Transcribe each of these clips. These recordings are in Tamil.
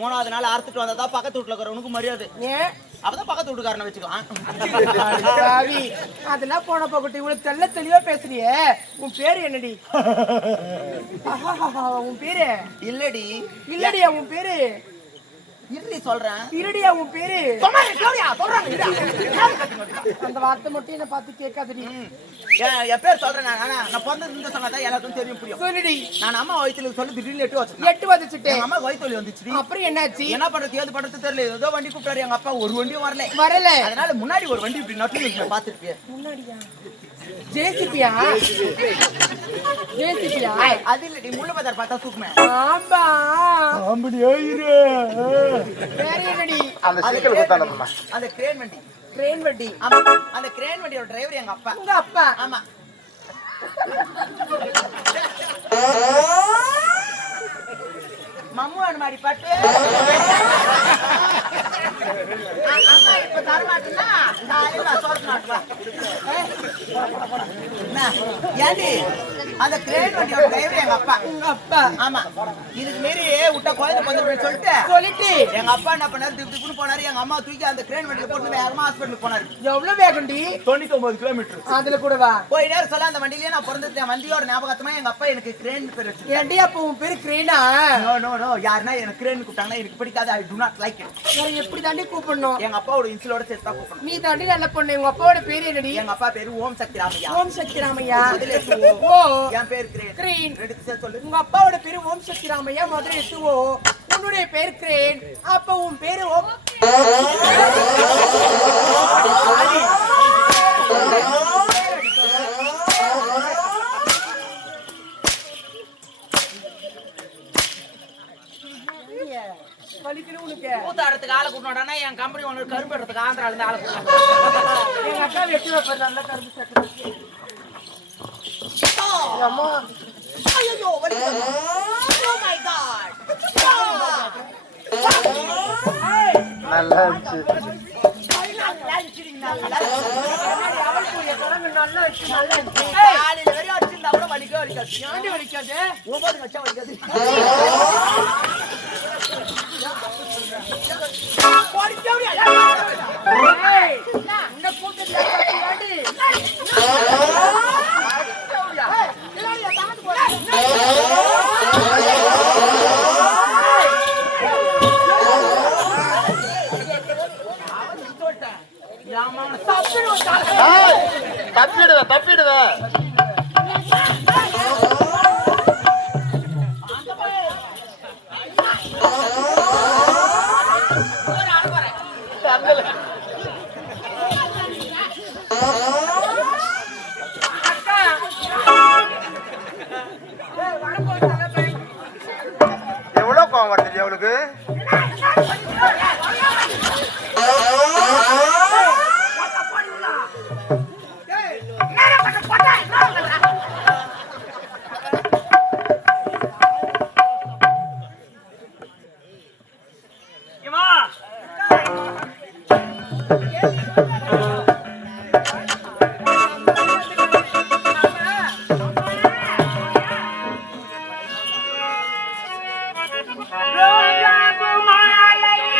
மூணாவது நாள் அறுத்துட்டு வந்தா பக்கத்து வீட்டுல இருக்கிறவனுக்கு மரியாதை. அப்பதான் பக்கத்து வீட்டுக்காரனை வச்சுக்கலாம். அதெல்லாம் போன போகட்டும். இவ்வளவு தெல்ல தெளிவா பேசுறியே. உன் பேரு என்னடி? உன் பேரு இல்லடி. இல்லடியா உன் பேரு? இல்லடி சொல்றேன். இருடியா உன் பேரு? அந்த வார்த்தை மட்டும் என்ன பார்த்து கேட்காதடி. என் பேர் சொல்றேன். நான் பிறந்தது இந்த சொன்னாதான் எல்லாருக்கும் தெரியும் புரியும். சொல்லுடி. நான் அம்மா வயிற்றுல சொல்லி திடீர்னு 8 வந்துச்சுட்டேன். அம்மா வயிற்றுல வந்துச்சு. அப்புறம் என்னாச்சு? என்ன பண்றது ஏது பண்றது தெரியல. ஏதோ வண்டி கூப்பிட்டாரு எங்க அப்பா. ஒரு வண்டியும் வரல. அதனால முன்னாடி ஒரு வண்டி இப்படி நட்டு பாத்துருப்பிய. முன்னாடியா? ஜேசிபியா? ஜேசிபியா? அது இல்லடி முள்ள பதார் பார்த்தா தூக்குமே. ஆம்பா ஆம்படி ஆயிரே. வேற என்னடி? அந்த சைக்கிள் குத்தானம்மா. அந்த கிரேன் வண்டி. கிரேன் வண்டி. ஆமா. அந்த கிரேன் வண்டியோட டிரைவர் எங்க அப்பா. உங்க அப்பா? ஆமா. மம்மு அனுமாடி பாட்டு. அம்மா இப்ப தரமாட்டா ஏண்டி அந்த கிரேன் வண்டியோட டிரைவர் எங்க அப்பா. உங்க அப்பா? ஆமா. இதுக்கு மீறி விட்டா குழந்தை வந்து சொல்லிட்டு எங்க அப்பா என்ன பண்ணாரு? திப்பு போனாரு. எங்க அம்மா தூக்கி அந்த கிரேன் வண்டியில போட்டு வேகமா ஹாஸ்பிட்டலுக்கு போனாரு. எவ்வளவு வேகண்டி? 99 கிலோமீட்டர். அதுல கூடவா? போய் நேரம் சொல்ல அந்த வண்டியிலேயே நான் பிறந்தது. வண்டியோட ஞாபகத்தமா எங்க அப்பா எனக்கு கிரேன் பேர் வச்சு. ஏண்டி அப்ப உன் பேரு கிரேனா? No no no. யாருன்னா எனக்கு கிரேன் கூப்பிட்டாங்கன்னா எனக்கு பிடிக்காது. ஐ டு நாட் லைக் இட். வேற எப்படி தாண்டி கூப்பிடணும்? எங்க அப்பாவோட இன்சிலோட சேர்த்து தான் கூப்பிடணும். நீ தாண்டி நல்ல பொண்ணு. உங்க அப்பாவோட பேரு என்னடி? எங்க அப்பா பேரு ஓம் சக்தி ராமையா. ஓம் சக்தி ராமையா. ஓ என் பேரு கிரேன். கிரேன். எடுத்து சேர்த்து சொல்லு. உங்க அப்பாவோட பேரு ஓம் சக்தி ராமையா. முதல்ல எடுத்துவோ. உன்னுடைய பேரு கிரேன். அப்ப உன் பேரு ஓம். கூத்தாடுறதுக்கு ஆளை கூட்டணும்னா என் கம்பெனி ஒன்று கரும்பு எடுறதுக்கு ஆந்திரால இருந்து ஆளை கூட்டணும். எங்க அக்கா வெட்டி வைப்பேன் நல்ல கரும்பு சட்டை. அம்மா ஐயோ வலிக்குது. Oh my god. நல்லா இருந்துச்சு. காலையில வரையும் அடிச்சிருந்தா கூட வலிக்கவே வலிக்காது. ஏண்டி வலிக்காது? 9 வச்சா வலிக்காது. இந்த கூட்டத்துல கட்டியாடி. தப்பிடுவ எவ்வளவு கோவம் வருது அவளுக்கு? Rola,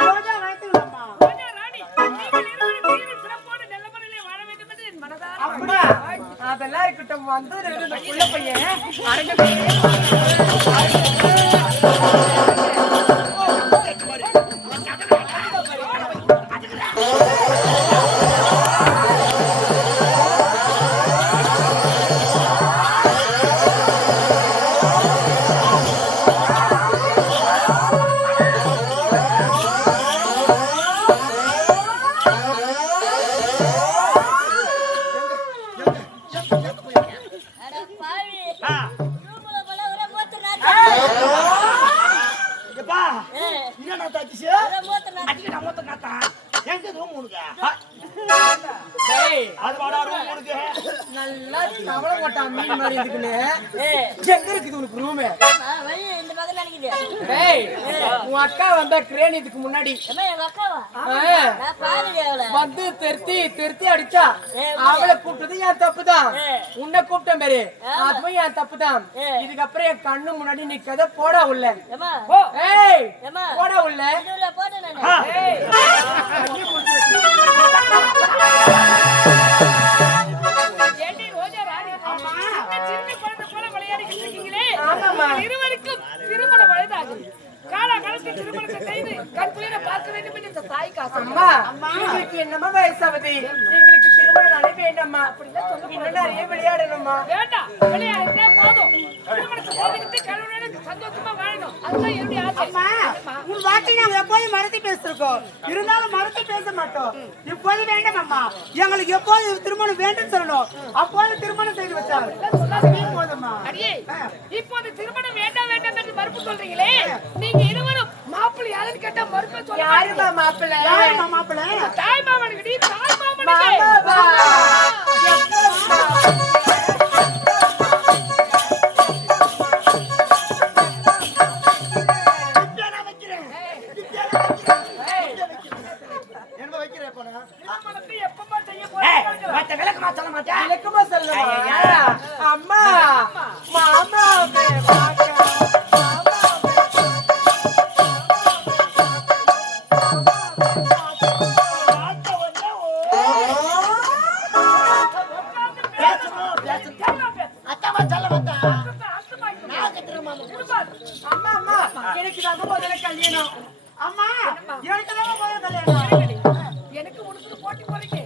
ரோஜா வளர்த்துக்கலாமா? ரோஜா ராணி, நீங்கள் இருவரும் தீவிர சிறப்போடு நல்ல முறையிலே வாழ வேண்டும் என்று என் மனதார அம்மா, அதெல்லாம் இருக்கட்டும். வந்தது இந்த புள்ள பையன் அரங்கமே நல்லா கவலை போட்டா மீன் மாதிரி இருக்குன்னு. எங்க இருக்குது உனக்கு ரூமு? ஏய், உன் அக்கா வந்தா கிரேன் இதுக்கு முன்னாடி வந்து திருத்தி அடிச்சா. அவளை கூப்பிட்டது என் தப்புதான். உன்னை கூப்பிட்ட மாரி அதுவும் என் தப்புதான். இதுக்கப்புறம் என் கண்ணு முன்னாடி நிக்கத போடா உள்ள. ஏய், போடா உள்ள. ஏண்டி ரோஜா ராணி, சின்ன குழந்தை போல விளையாடிக்கிட்டு இருக்கீங்களே, ஆமாம்மா. இருவருக்கும் திருமண வயதாகுது. காலகாலத்தில் திருமணத்தை செய்து கண் குளிர பார்க்க வேண்டும் என்று இந்த தாய் காசு. அம்மா, எங்களுக்கு என்னமா வயசாகுது? எங்களுக்கு திருமணம் நாளே வேண்டாம்மா. இன்னும் நிறைய விளையாடணுமா? வேண்டாம், விளையாடுறதே போதும். திருமணத்தை செய்துக்கிட்டு கணவனோட சந்தோஷமா வாழணும். அதுதான் என்னுடைய ஆசை. உன் வார்த்தை நாங்க எப்போதும் மறுத்து பேசிருக்கோம். இருந்தாலும் மறுத்து பேச மாட்டோம். இப்போது வேண்டாம் அம்மா. எங்களுக்கு எப்போது திருமணம் வேண்டும் சொல்லணும். அப்போது திருமணம் செய்து வச்சாரு. போதும்மா. அடியே, இப்போது திருமணம் வேண்டாம் வேண்டாம் என்று மறுப்பு சொல்றீங்களே, நீங்க இருவரும் மாப்பிள்ளை யாருன்னு கேட்டா மறுப்பு சொல்ல யாருமா மாப்பிள்ளை? யாருமா மாப்பிள்ளை? தாய் மாமனுக்கு தாய் மாமனுக்கு எப்பமா செய்ய விளக்கமா சொல்லுமா? அம்மா, மாமாவே பார்க்க. அம்மா, அம்மா, எனக்கு தான் முதல்ல கல்யாணம். அம்மா, எனக்கு தான் முதல்ல கல்யாணம். எனக்கு உனக்கு போட்டி போறீங்க.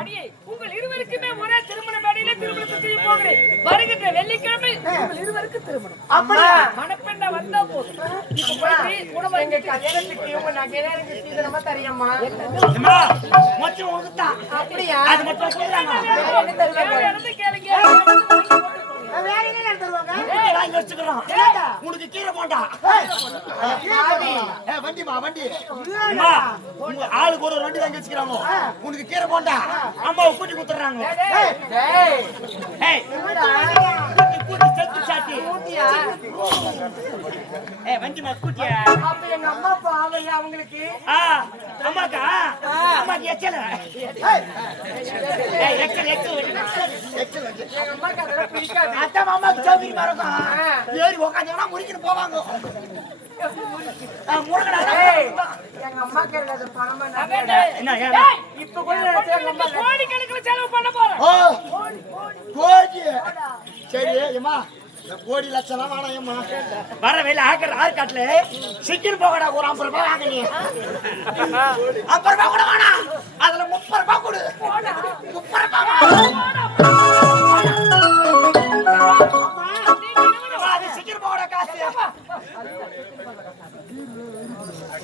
அடியே, உங்கள் இருவருக்குமே ஒரே திருமண மேடையில திருமணத்தை செய்ய போகிறேன். வருகின்ற வெள்ளிக்கிழமை உங்கள் இருவருக்கு திருமணம். அம்மா, மணப்பெண்ணா வந்தா போதும். இப்ப போயிட்டு உணவு எங்க கல்யாணத்துக்கு உங்க நகையெல்லாம் எனக்கு சீதனமா தெரியுமா? அப்படியா? என்ன தருவாங்க? வேற இடத்துல கேளுங்க. வேற என்ன தருவாங்க? உனக்கு கீரை போண்டா வண்டிமா வண்டி ஆளுக்கு ஒரு வண்டி தான் வச்சுக்கிறாங்க. உனக்கு கீரை போண்டா அம்மாவை கூட்டி குத்துறாங்க. வண்டிமா கூட்டியா? அப்ப எங்க அம்மா பாவம் அவங்களுக்கு. அம்மாக்கா அம்மாக்கு எச்சல எங்க அம்மாக்கு அதெல்லாம் பிடிக்காது. அத்தை மாமாக்கு சௌகரியமா இருக்கும். ஏறி உக்காந்தா முடிக்கிட்டு போவாங்க. எங்க அம்மாக்கு அது பணமா என்ன இப்ப கூட நினைச்சா எங்க அம்மா கோடிக்கணக்கில் செலவு பண்ண போறேன். கோடி சரி ஏமா கோடி லட்சம் வேணாம்மா. வர வேலை ஆற்காட்டுல சிக்கன் போகடா ஒரு 50 ரூபாய் வாங்க. நீ 50 ரூபாய் கூட வேணாம், அதுல 30 ரூபாய் கொடு. 30 ரூபாய் சிக்கன் போகடா காசு.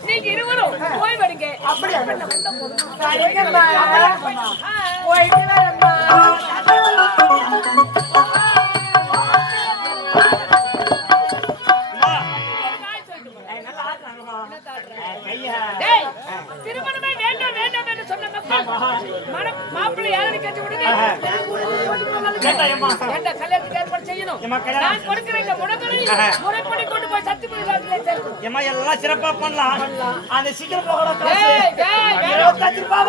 நீங்க இருவரும் போய் வருங்க. அப்படியா? சரிங்கம்மா, போயிட்டு வரேம்மா. திருமணமே வேண்டாம் வேண்டாம் என்று சொன்ன மக்கள் மாப்பிள்ளை யாரும் கேட்டு விடுங்க. கல்யாணத்துக்கு ஏற்பாடு செய்யணும். நான் கொடுக்கிற இந்த முடக்கரை முறைப்படி கொண்டு போய் சத்தியமங்கலத்திலே சேர்க்கணும். எல்லாம் சிறப்பா பண்ணலாம். அந்த சீக்கிரம் போகலாம். 25 ரூபாய்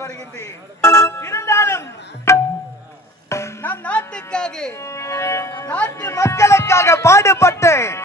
வருகின்றேன். இருந்தாலும் நம் நாட்டுக்காக நாட்டு மக்களுக்காக பாடுபட்டு